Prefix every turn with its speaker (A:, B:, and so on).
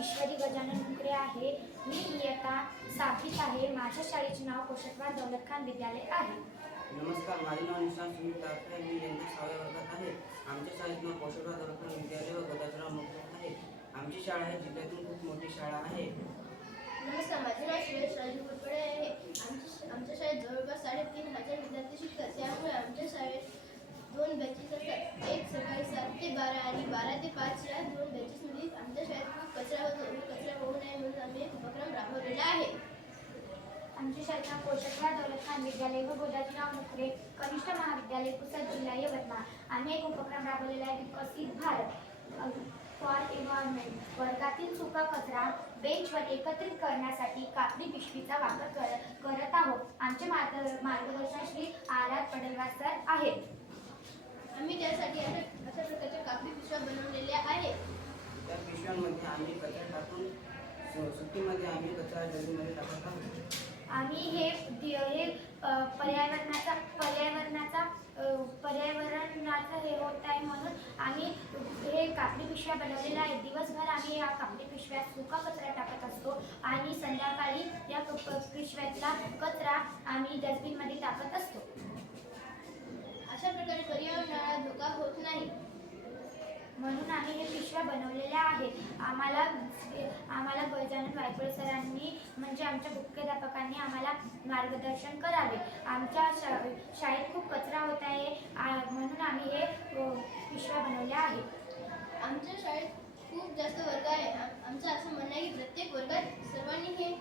A: ईश्वरी गजानन मुकरे आहे. मी इयत्ता सहावीत आहे. माझ्या शाळेचे नाव कोशटवार दौलत खान विद्यालय आहे.
B: नमस्कार माझे नाव निशांत सुनील तारखे मी यंदा सहाव्या वर्गात आहे. आमच्या शाळेत नाव कोशेगाव दवाखाना विद्यालय व गदाधरराव मुक्त आहे. आमची शाळा ही जिल्ह्यातून खूप मोठी शाळा आहे.
C: नमस्कार माझे नाव श्रेयस राजू कुरपडे आहे. आमच्या आमच्या शाळेत जवळपास साडेतीन हजार विद्यार्थी शिकतात त्यामुळे आमच्या शाळेत दोन बॅचेस असतात. एक सकाळी सात ते बारा आणि बारा ते पाच या दोन बॅचेसमध्ये आमच्या शाळेत खूप कचरा होतो तो कचरा होऊ नये म्हणून आम्ही एक उपक्रम राबवलेला आहे
A: नाव कोशटवार दौलत खान विद्यालय व गोदाजीराव मुकरे कनिष्ठ महाविद्यालय पुसद जिल्हा यवतमाळ. आम्ही एक उपक्रम राबवलेला आहे विकसित भारत. फॉर एन्व्हायरमेंट वर्गातील सुका कचरा बेंचवर एकत्रित करण्यासाठी कापडी पिशवीचा वापर कर करत आहोत. आमचे मार्ग मार्गदर्शन श्री आराध पडलवार सर आहेत.
C: आम्ही त्यासाठी अशा अशा प्रकारच्या कापडी पिशव्या बनवलेल्या आहेत.
B: त्या पिशव्यांमध्ये आम्ही कचरा टाकून सुट्टीमध्ये आम्ही कचरा डबीमध्ये टाकत आहोत.
A: आम्ही हे हे पर्यावरणाचा पर्यावरणाचा पर्यावरणाचं हे होत आहे म्हणून. आम्ही हे कापडी पिशव्या बनवलेल्या आहेत. दिवसभर आम्ही या कापडी पिशव्यात सुका कचरा टाकत असतो. आणि संध्याकाळी या पिशव्यातला कचरा आम्ही डस्टबिनमध्ये टाकत असतो.
C: अशा प्रकारे पर्यावरणाला धोका होत नाही.
A: म्हणून आम्ही हे पिशव्या बनवलेल्या आहेत. आम्हाला आम्हाला गजानन वायफळे सरांनी म्हणजे आमच्या मुख्याध्यापकांनी आम्हाला मार्गदर्शन करावे. आमच्या शा शाळेत खूप कचरा होत आहे. म्हणून आम्ही हे पिशव्या बनवल्या आहेत.
C: आमच्या शाळेत खूप जास्त वर्ग आहे. आमचं असं म्हणणं आहे की प्रत्येक वर्गात सर्वांनी हे